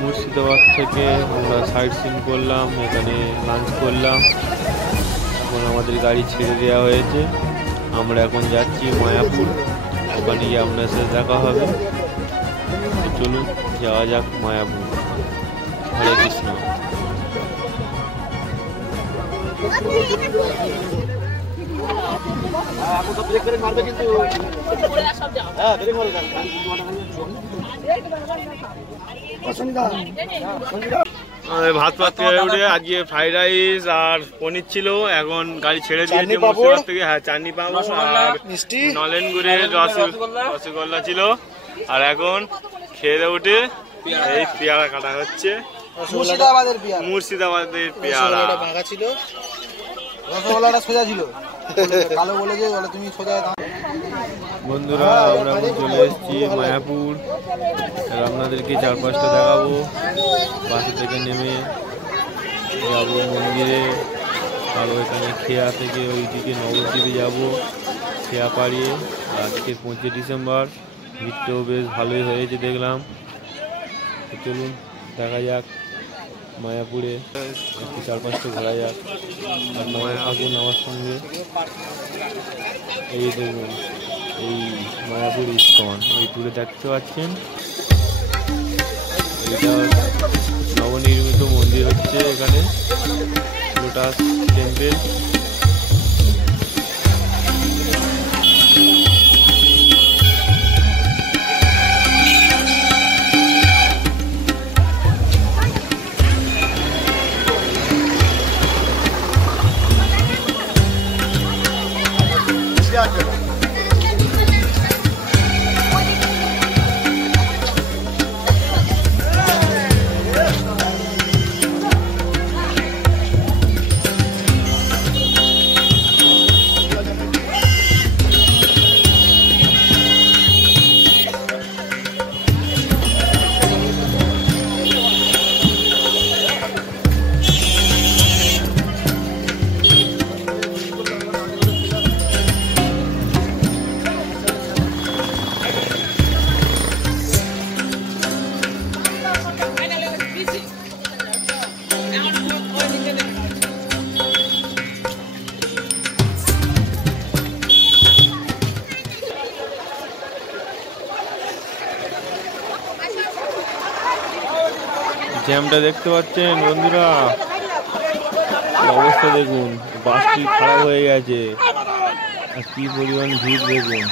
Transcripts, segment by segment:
মুর্শিদাবাদ থেকে আমরা site scene করলাম, এখানে লাঞ্চ করলাম। এখন আমাদের গাড়ি ছেড়ে দেওয়া হয়েছে, আমরা এখন যাচ্ছি মায়াপুর। ওখানে গিয়ে আপনার সাথে দেখা হবে। চলুন যাওয়া যাক মায়াপুর। হরে কৃষ্ণ। ভাত ভাত খেয়ে উঠে আজকে ফ্রাইড রাইস আর পনির ছিল। এখন গাড়ি ছেড়ে দিয়েছে মুর্শিদাবাদ থেকে। হ্যাঁ, চাটনি পাবো আর মিষ্টি, নলেন গুড়ের রসগোল্লা ছিল। আর এখন খেয়ে উঠে এই পেয়ারা কাটা হচ্ছে। মুর্শিদাবাদের পেয়ারা ভাঙা ছিল, রসগোল্লাটা সোজা ছিল, কালো বলে যে তুমি সোজা। বন্ধুরা, আমরা চলে এসেছি মায়াপুর। আপনাদেরকে 4-5টা দেখাবো। বাসে থেকে নেমে যাবো মন্দিরে, আর ওইখানে খেয়া থেকে ওইদিকে নবদ্বীপে যাবো, খেয়া পাড়িয়ে। আজকে 25 ডিসেম্বর, ভিড়টাও বেশ ভালোই হয়েছে দেখলাম। চলুন দেখা যাক মায়াপুরে, একটু 4-5টা ঘোরা যাক। আপনারা থাকুন আমার সঙ্গে। এই দেখুন, এই মায়াপুর ইস্কন, এই দূরে দেখতে পাচ্ছেন, এইটা নবনির্মিত মন্দির হচ্ছে এখানে, লোটাস টেম্পেল। জ্যামটা দেখতে পাচ্ছেন বন্ধুরা, অবস্থা দেখুন, বাসটি খারাপ হয়ে গেছে। আর কি পরিমাণ ভিড় দেখুন।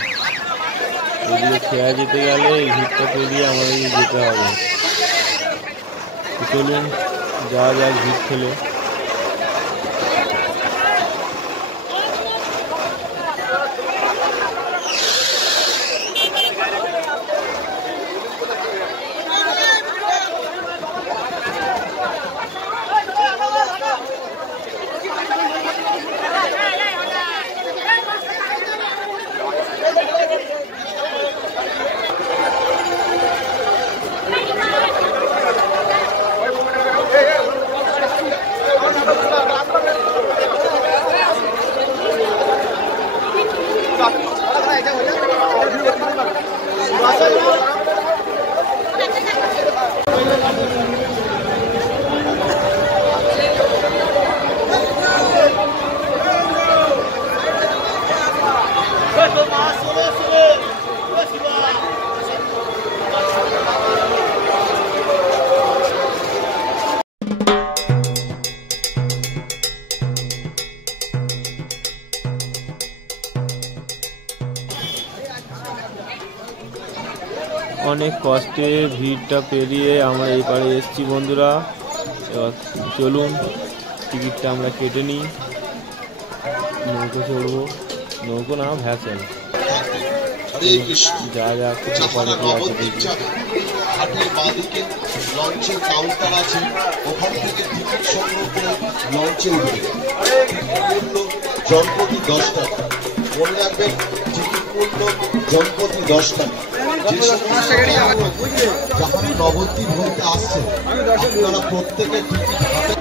এদিকে খেয়া যেতে গেলে এই ভিড়টা পেরিয়ে আমাদের যেতে হবে। চলুন যাওয়া যাক ভিড় ঠেলে। অনেক কষ্টে ভিড়টা পেরিয়ে আমরা এই পারে এসেছি বন্ধুরা। এবার চলুন টিকিটটা আমরা কেটে নিই, নৌকো চড়বো, নৌকো না ভ্যাসেল, যা যা লঞ্চের কাউন্টার আছে, ওখান থেকে টিকিট সংগ্রহ করে লঞ্চে উঠবে। জনপ্রতি 10 টাকা, মনে রাখবেন টিকিট মূল্য জনপ্রতি 10 টাকা। যারা নবদ্বীপ হইতে আসছে আপনারা প্রত্যেকে টিকিট হাতে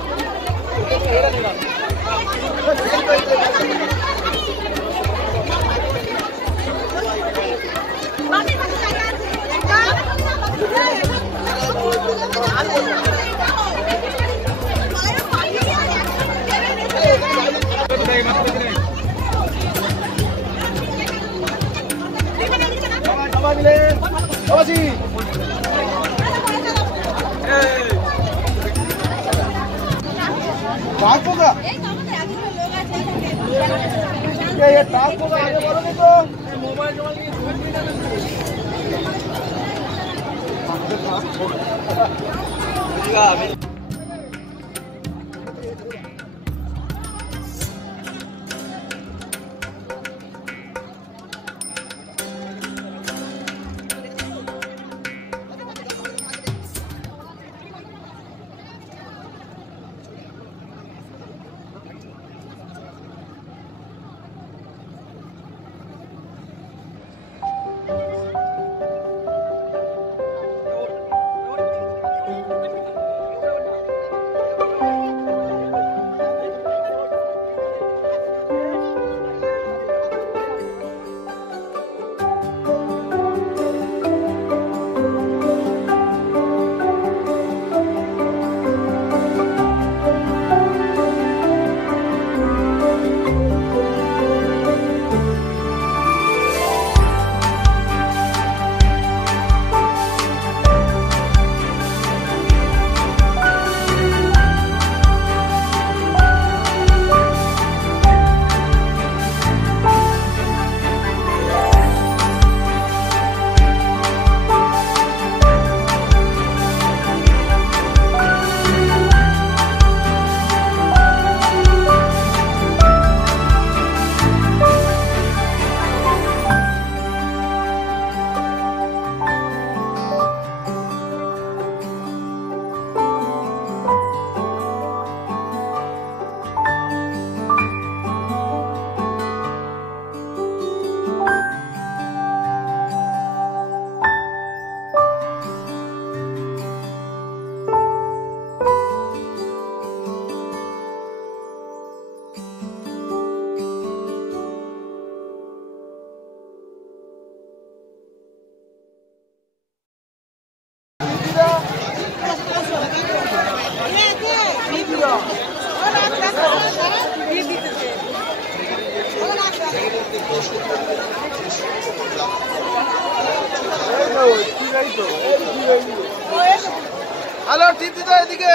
হ্যালো টিপি তো এদিকে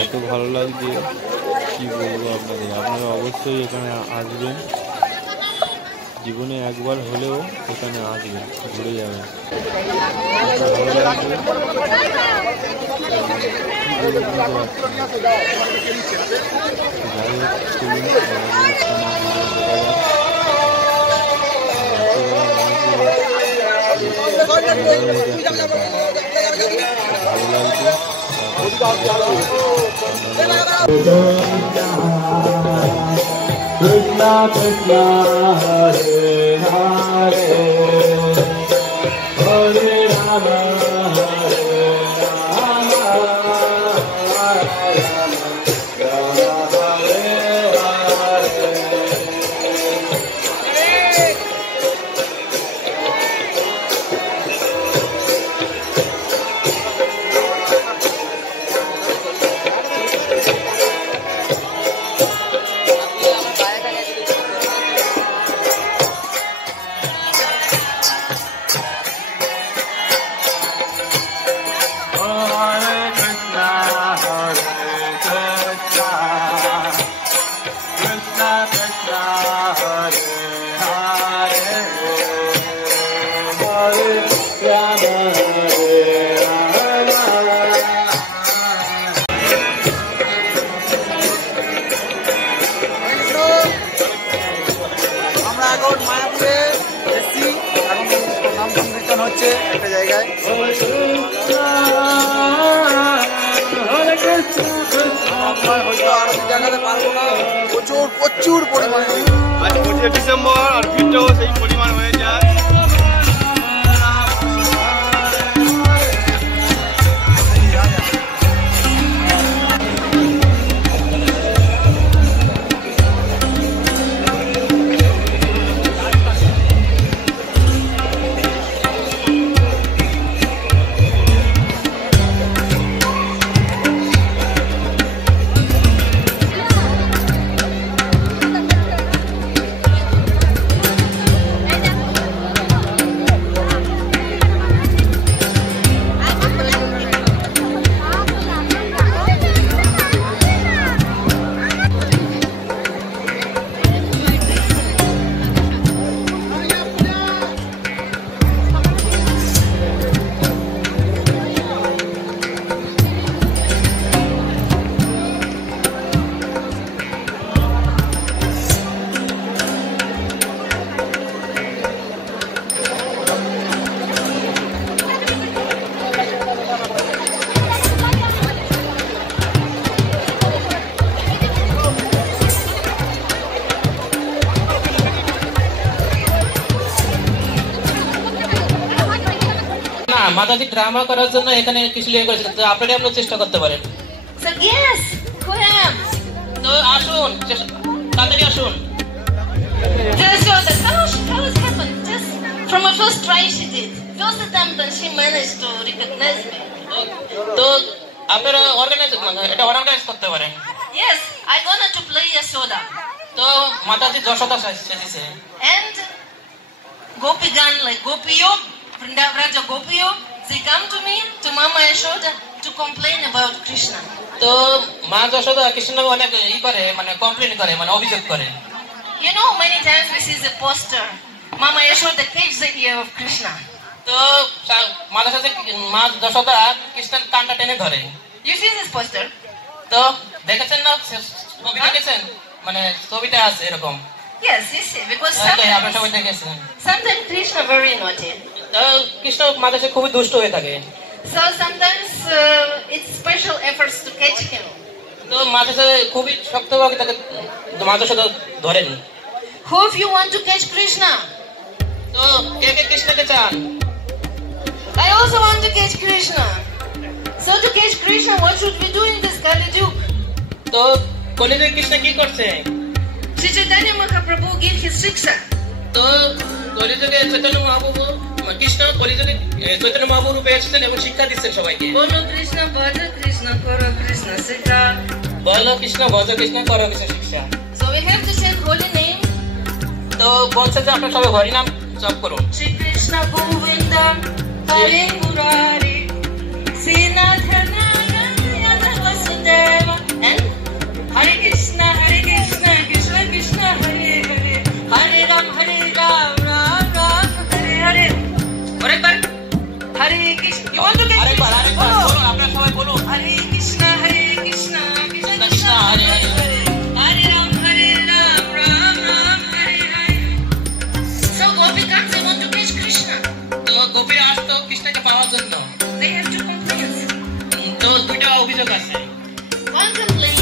এত ভালো লাগছে কি বলবো আপনাদের। আপনারা অবশ্যই এখানে আসবেন, জীবনে একবার হলেও এখানে আসবেন, ঘুরে যাবেন। যাই হোক চলুন ভালো লাগছে। Krishna Krishna Hare Hare Hare Rama Hare Rama Rama Hare Hare আমরা এখন মায়াপুরে এসেছি, এখন নাম সংকীর্তন হচ্ছে একটা জায়গায়। হয়তো আরো দেখাতে পারবো না, প্রচুর প্রচুর পরিমাণে। আজ 25 ডিসেম্বর আর ভিড়টাও সেই পরিমাণ হয়ে যায়। মাতাজি ড্রামা করার জন্য এখানে কিছু লিয়ে করেছেন, তো আপনারা আপনারা চেষ্টা করতে পারেন। So yes, go ahead. তো আসুন, তাড়াতাড়ি আসুন। So how it happened? Just from a first try she did. First attempt and she managed to recognize me. তো আপনারা এটা অর্গানাইজ করতে পারেন। Yes, I gonna to play Yashoda. তো মাতাজি যশোদা সেজেছে। And Gopigan like Gopiyo, Vrindavraja Gopiyo, they come to me, to Mama Yashoda, to complain about Krishna. তো মা যশোদা কৃষ্ণ অনেক করে, মানে কমপ্লেন করে, মানে অভিযোগ করে। You know, many times we see the poster, Mama Yashoda catch the ear of Krishna. তো মা যশোদা কৃষ্ণের কানটা টেনে ধরে। You see this poster? তো দেখেছেন না, ছবি দেখেছেন, মানে ছবিটা আছে এরকম। Yes, you see, because আপনারা সবাই দেখেছেন। sometimes Krishna very naughty. তো কৃষ্ণ মাঝে খুবই দুষ্ট হয়ে থাকে। So sometimes it's special efforts to catch him. তো মাঝে খুবই শক্তভাবে তাকে মাঝে সাথে ধরেন। Who of you want to catch Krishna? তো কে কে কৃষ্ণকে চান? I also want to catch Krishna. So to catch Krishna, what should we do in this Kali Yuga? তো কলিযুগে কৃষ্ণ কি করছে? Sri Chaitanya Mahaprabhu gave his shiksha. তো কলিযুগে চৈতন্য মহাপ্রভু কৃষ্ণ কলিযুগে চৈতন্য মহাপ্রভু রূপে এসেছেন এবং শিক্ষা দিচ্ছেন সবাইকে। Bolo Krishna, Bhaja Krishna, Koro Krishna Sikha. বলো কৃষ্ণ, ভজ কৃষ্ণ, করো কৃষ্ণ শিক্ষা। So we have to chant holy name. তো বলছে যে আপনারা সবাই হরি নাম জপ করুন। Shri Krishna Govinda, Hare Murari, Srinath Narayana Vasudeva, and Hare Krishna, Krishna Krishna, Hare Hare, Hare Ram, Ram Ram, Hare Hare. Arekbar, Hare Krishna. You want to get আরেকবার বলুন, আপনারা সবাই বলুন। Hare Krishna, Krishna Krishna Hare Hare, Hare Ram, Ram Ram, Hare Hare. So Gopikans, they want to catch Krishna. তো গোপীরা আসতো কৃষ্ণকে পাওয়ার জন্য। They have two complaints. তো দুইটা অভিযোগ আছে। One complaint.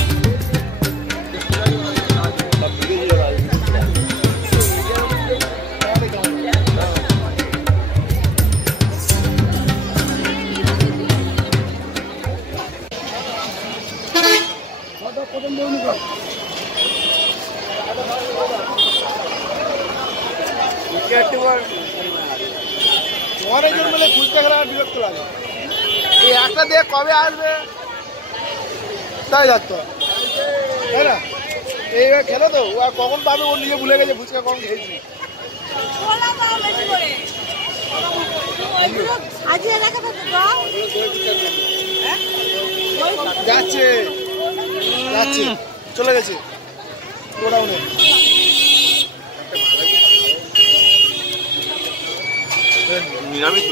তোমার জন্য ফুচকা খেলা বিরক্ত লাগে, এই একটা দিয়ে কবে আসবে তাই যাচ্ছ, তাই না? এইবার খেলো তো, ও আর কখন পাবে, ও নিজে ভুলে গেছে ফুচকা কখন খেয়েছি। যাচ্ছে যাচ্ছে চলে গেছে গোডাউনে। নিরামিষ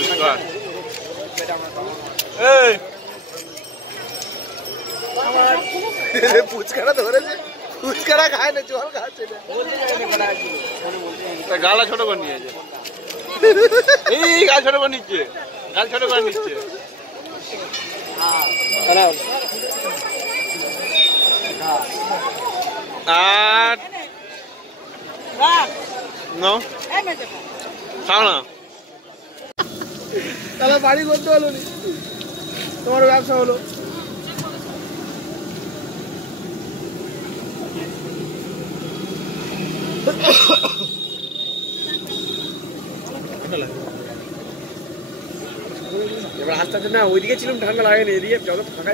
ফুচকাটা ধরেছে, ফুচকাটা খায় না, জল খাচ্ছে না, গালা ছোট করে নিয়েছে, এই গাল ছোট করে নিচ্ছে, গাল ছোট করে নিচ্ছে। আর খাও না, তাহলে বাড়ি করতে হলো নি, তোমার ব্যবসা হলো। এবার আস্তে আস্তে না, ওইদিকে ছিলাম ঠান্ডা লাগেনি, এদিকে যত ফাঁকা